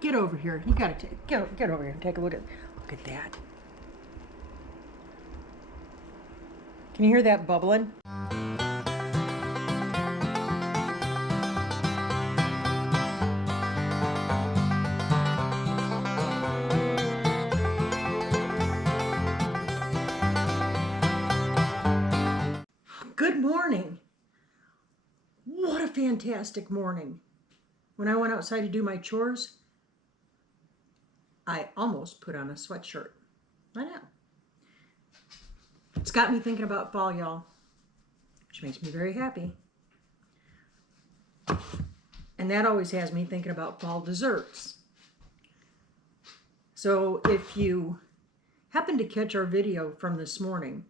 Get over here. You gotta get over here and take a look at that. Can you hear that bubbling? Good morning. What a fantastic morning. When I went outside to do my chores, I almost put on a sweatshirt. I know. It's got me thinking about fall, y'all, which makes me very happy. And that always has me thinking about fall desserts. So if you happened to catch our video from this morning,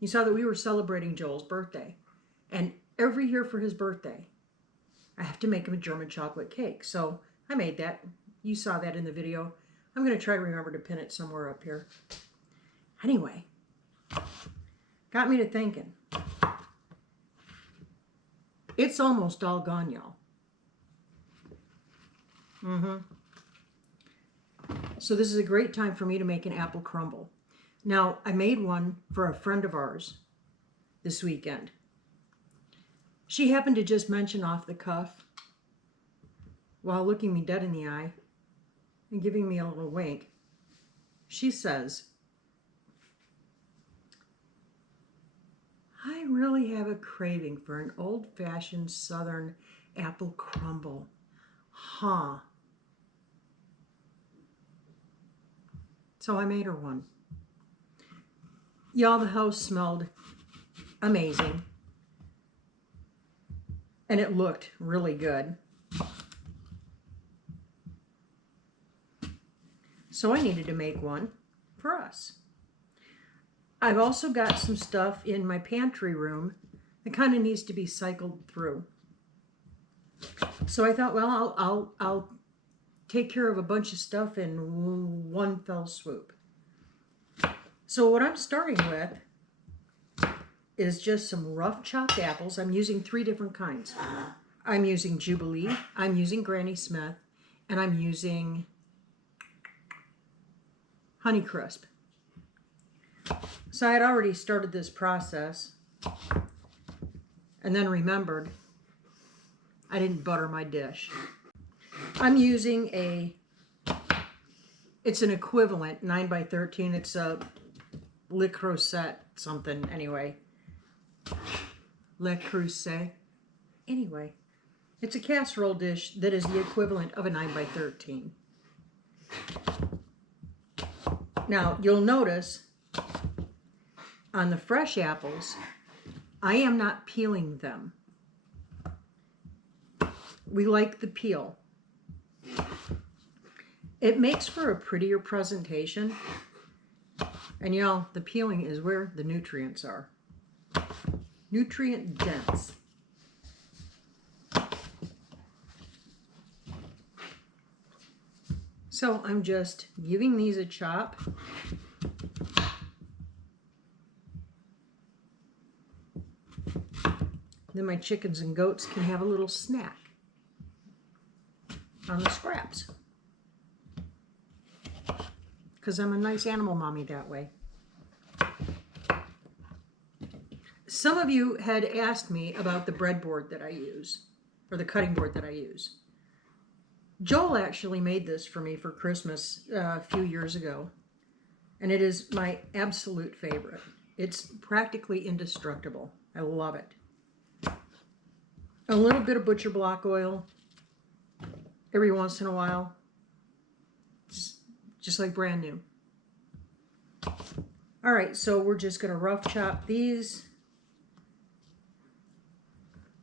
you saw that we were celebrating Joel's birthday. And every year for his birthday, I have to make him a German chocolate cake. So I made that. You saw that in the video. I'm going to try to remember to pin it somewhere up here. Anyway, got me to thinking. It's almost all gone, y'all. So this is a great time for me to make an apple crumble. Now, I made one for a friend of ours this weekend. She happened to just mention off the cuff, while looking me dead in the eye and giving me a little wink, she says, I really have a craving for an old-fashioned Southern apple crumble. Huh. So I made her one. Y'all, the house smelled amazing. And it looked really good. So I needed to make one for us. I've also got some stuff in my pantry room that kind of needs to be cycled through. So I thought, well, I'll take care of a bunch of stuff in one fell swoop. So what I'm starting with is just some rough chopped apples. I'm using 3 different kinds. I'm using Jubilee, I'm using Granny Smith, and I'm using Honeycrisp. So I had already started this process and then remembered I didn't butter my dish. I'm using it's an equivalent 9x13. It's a Le Creuset something anyway. Le Creuset. Anyway, it's a casserole dish that is the equivalent of a 9x13. Now, you'll notice on the fresh apples, I am not peeling them. We like the peel. It makes for a prettier presentation. And y'all, the peeling is where the nutrients are. Nutrient dense. So I'm just giving these a chop. Then my chickens and goats can have a little snack on the scraps. Because I'm a nice animal mommy that way. Some of you had asked me about the breadboard that I use, or the cutting board that I use. Joel actually made this for me for Christmas a few years ago, and it is my absolute favorite. It's practically indestructible. I love it. A little bit of butcher block oil every once in a while, just like brand new. All right, so we're just going to rough chop these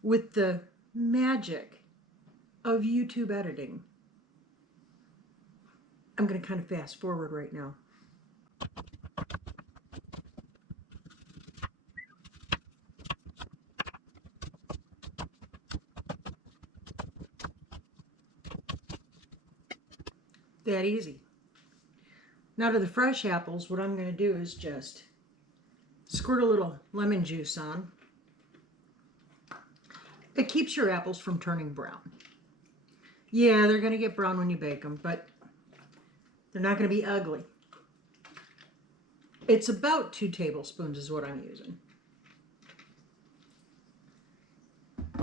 with the magic of YouTube editing. I'm going to kind of fast forward right now. That easy. Now to the fresh apples, what I'm going to do is just squirt a little lemon juice on. It keeps your apples from turning brown. Yeah, they're going to get brown when you bake them, but they're not going to be ugly. It's about 2 tablespoons is what I'm using.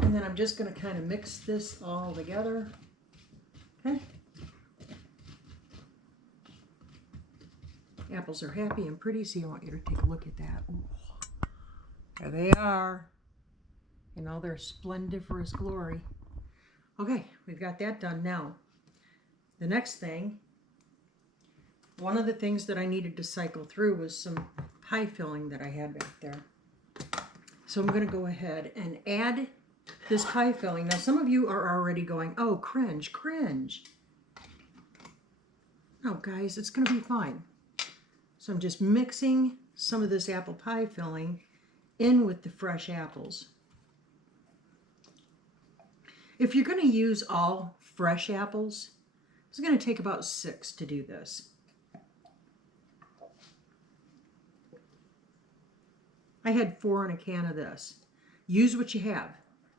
And then I'm just going to kind of mix this all together. Okay. Apples are happy and pretty, so I want you to take a look at that. Ooh. There they are in all their splendiferous glory. Okay, we've got that done now. The next thing, one of the things that I needed to cycle through was some pie filling that I had back there. So I'm going to go ahead and add this pie filling. Now some of you are already going, oh, cringe, cringe. No, guys, it's going to be fine. So I'm just mixing some of this apple pie filling in with the fresh apples. If you're going to use all fresh apples, it's going to take about 6 to do this. I had 4 in a can of this. Use what you have.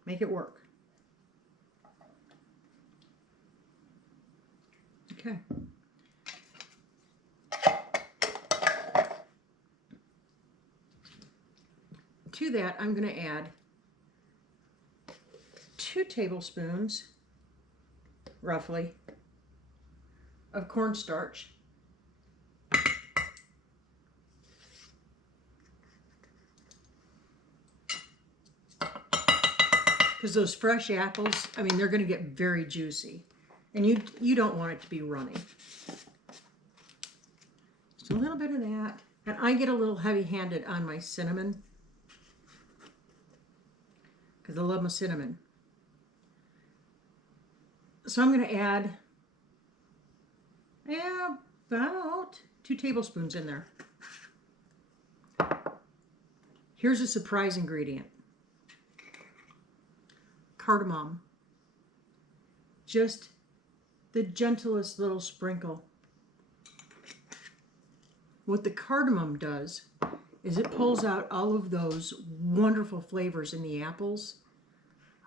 Make it work. Okay. To that, I'm going to add 2 tablespoons, roughly, of cornstarch. Because those fresh apples, I mean, they're going to get very juicy. And you don't want it to be runny. Just a little bit of that. And I get a little heavy-handed on my cinnamon, because I love my cinnamon. So I'm going to add, about 2 tablespoons in there. Here's a surprise ingredient. Cardamom. Just the gentlest little sprinkle. What the cardamom does is it pulls out all of those wonderful flavors in the apples.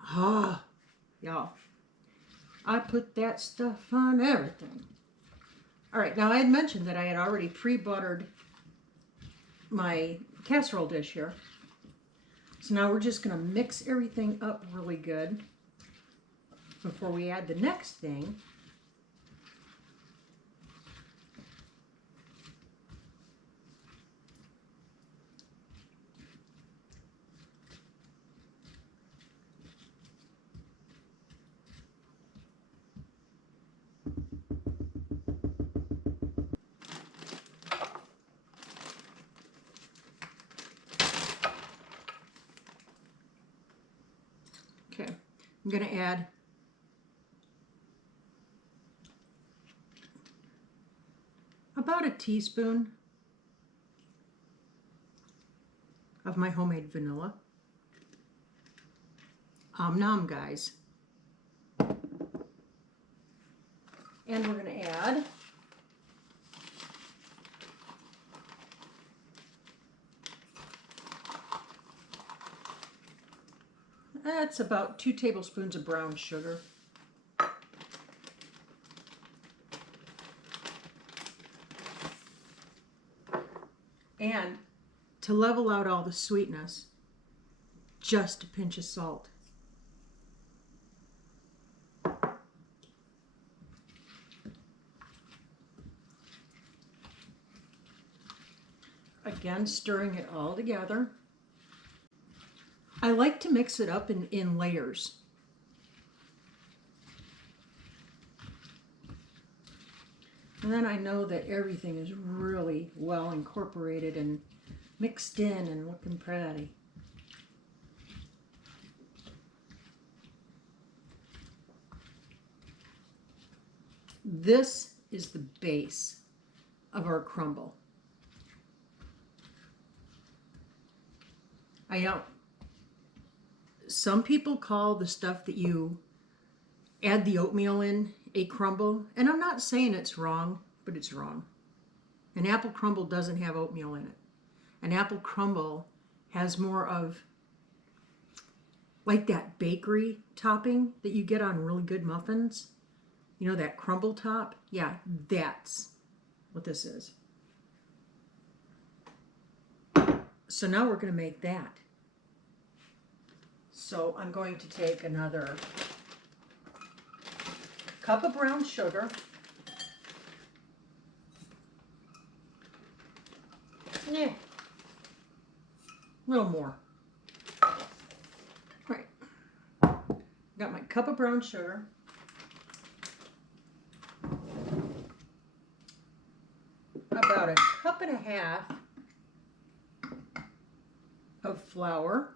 Ah, y'all. I put that stuff on everything. All right, now I had mentioned that I had already pre-buttered my casserole dish here. So now we're just going to mix everything up really good before we add the next thing. Okay, I'm going to add about a teaspoon of my homemade vanilla. Nom, guys. And we're going to add that's about 2 tablespoons of brown sugar. And to level out all the sweetness, just a pinch of salt. Again, stirring it all together. I like to mix it up in layers. And then I know that everything is really well incorporated and mixed in and looking pretty. This is the base of our crumble. Some people call the stuff that you add the oatmeal in a crumble, and I'm not saying it's wrong, but it's wrong. An apple crumble doesn't have oatmeal in it. An apple crumble has more of like that bakery topping that you get on really good muffins. You know that crumble top? Yeah, that's what this is. So now we're going to make that. So I'm going to take another cup of brown sugar. Yeah, a little more. Right. Got my cup of brown sugar. About a cup and a half of flour.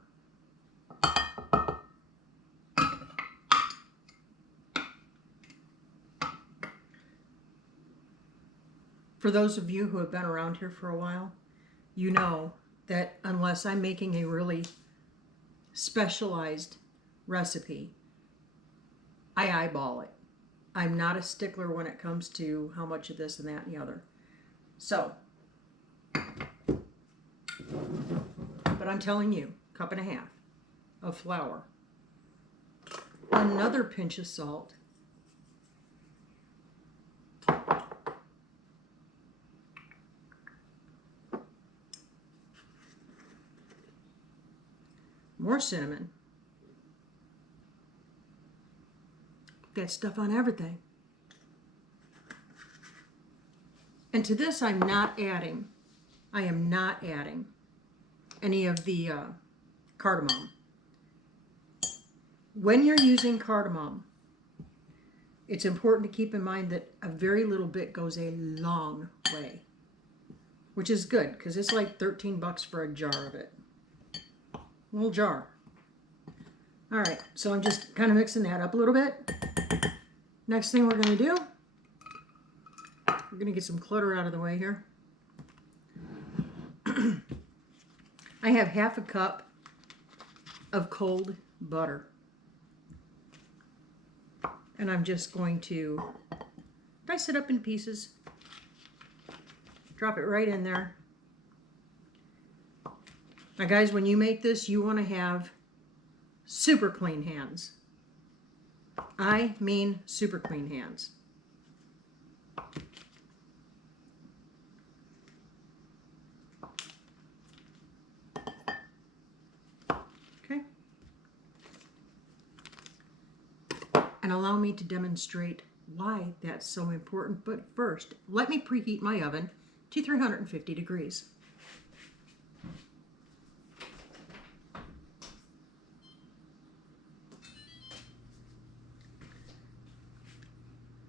For those of you who have been around here for a while, you know that unless I'm making a really specialized recipe, I eyeball it. I'm not a stickler when it comes to how much of this and that and the other. So, but I'm telling you, cup and a half of flour, another pinch of salt, more cinnamon. That stuff on everything. And to this, I am not adding any of the cardamom. When you're using cardamom, it's important to keep in mind that a very little bit goes a long way, which is good because it's like 13 bucks for a jar of it. A little jar. All right, so I'm just kind of mixing that up a little bit. Next thing we're going to do, we're going to get some clutter out of the way here. I have half a cup of cold butter. And I'm just going to dice it up in pieces. Drop it right in there. Now guys, when you make this, you want to have super clean hands. I mean super clean hands. Okay. And allow me to demonstrate why that's so important. But first, let me preheat my oven to 350 degrees.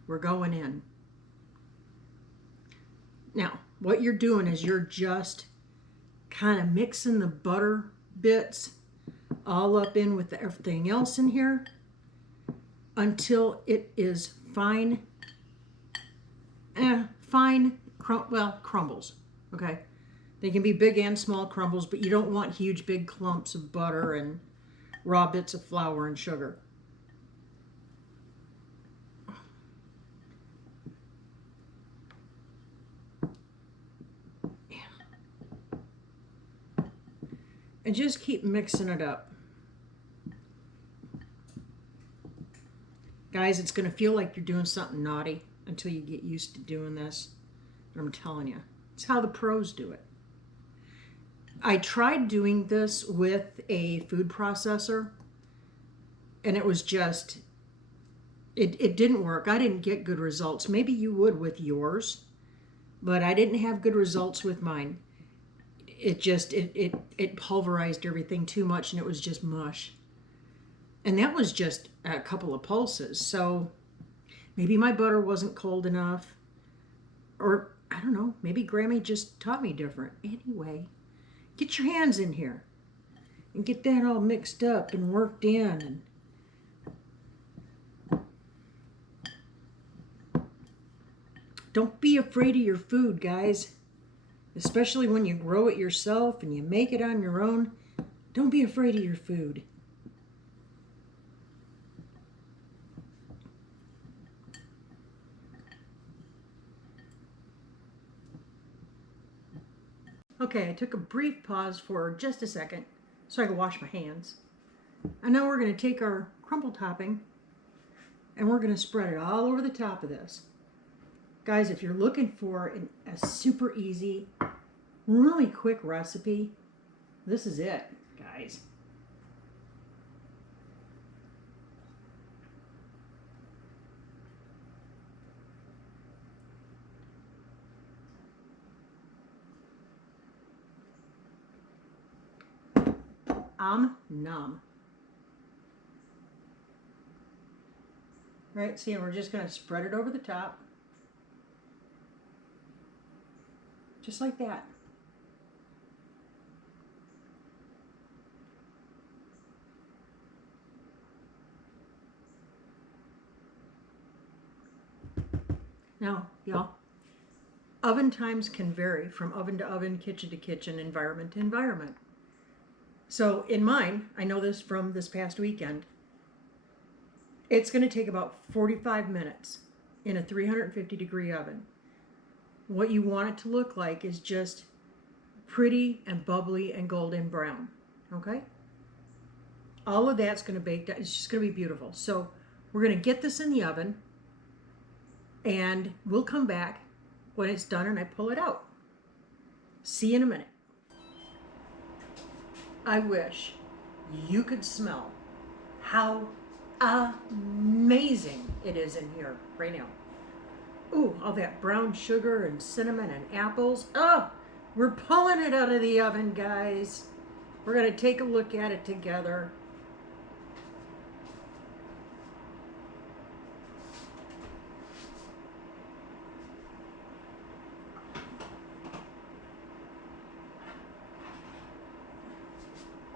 We're going in. Now, what you're doing is you're just kind of mixing the butter bits all up in with everything else in here until it is fine, crumbles, okay? They can be big and small crumbles, but you don't want huge, big clumps of butter and raw bits of flour and sugar. And just keep mixing it up. Guys, it's going to feel like you're doing something naughty until you get used to doing this. But I'm telling you, it's how the pros do it. I tried doing this with a food processor, and it was just, it didn't work. I didn't get good results. Maybe you would with yours, but I didn't have good results with mine. It just, it pulverized everything too much, and it was just mush. And that was just a couple of pulses. So maybe my butter wasn't cold enough, or I don't know, maybe Grammy just taught me different. Anyway, get your hands in here and get that all mixed up and worked in. And don't be afraid of your food, guys. Especially when you grow it yourself and you make it on your own. Don't be afraid of your food. Okay, I took a brief pause for just a second so I could wash my hands. And now we're going to take our crumble topping And we're going to spread it all over the top of this. Guys, if you're looking for a super easy, really quick recipe, this is it, guys. Nom. Right, see, and we're just going to spread it over the top. Just like that. Now, y'all, oven times can vary from oven to oven, kitchen to kitchen, environment to environment. So in mine, I know this from this past weekend, it's going to take about 45 minutes in a 350 degree oven. What you want it to look like is just pretty and bubbly and golden brown, okay? All of that's going to bake down. It's just going to be beautiful. So we're going to get this in the oven, and we'll come back when it's done and I pull it out. See you in a minute. I wish you could smell how amazing it is in here right now. Ooh, all that brown sugar and cinnamon and apples. Oh, we're pulling it out of the oven, guys. We're going to take a look at it together.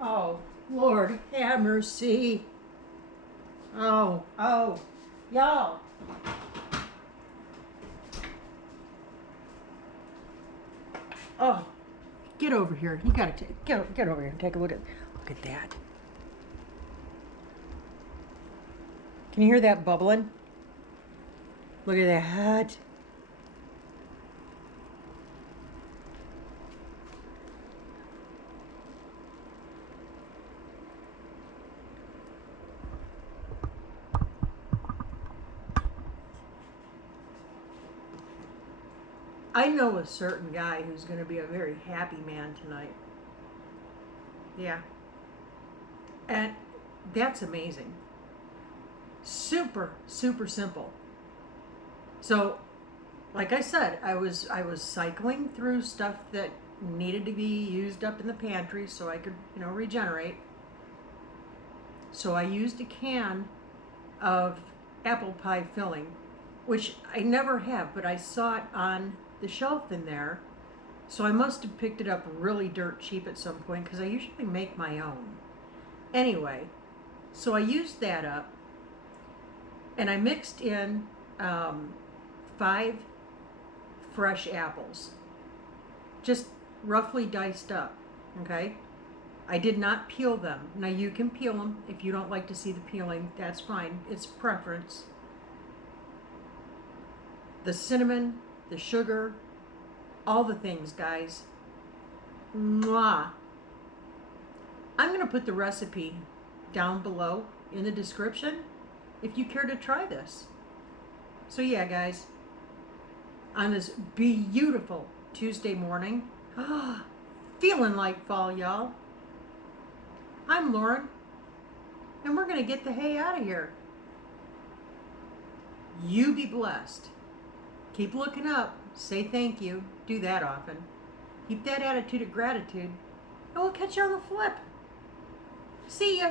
Oh, Lord, have mercy. Oh, y'all. Oh, get over here. You gotta get over here and take a look at that. Can you hear that bubbling? Look at that. I know a certain guy who's going to be a very happy man tonight. Yeah. And that's amazing. Super, super simple. So, like I said, I was cycling through stuff that needed to be used up in the pantry so I could, regenerate. So I used a can of apple pie filling, which I never have, but I saw it on the shelf in there, so I must have picked it up really dirt cheap at some point because I usually make my own. Anyway, so I used that up, and I mixed in 5 fresh apples, just roughly diced up, okay? I did not peel them. Now you can peel them if you don't like to see the peeling, that's fine, it's preference. The cinnamon, the sugar, all the things, guys. Mwah. I'm going to put the recipe down below in the description if you care to try this. So yeah, guys, on this beautiful Tuesday morning, feeling like fall, y'all. I'm Lauren, and we're going to get the hay out of here. You be blessed. Keep looking up. Say thank you. Do that often. Keep that attitude of gratitude. And we'll catch you on the flip. See ya.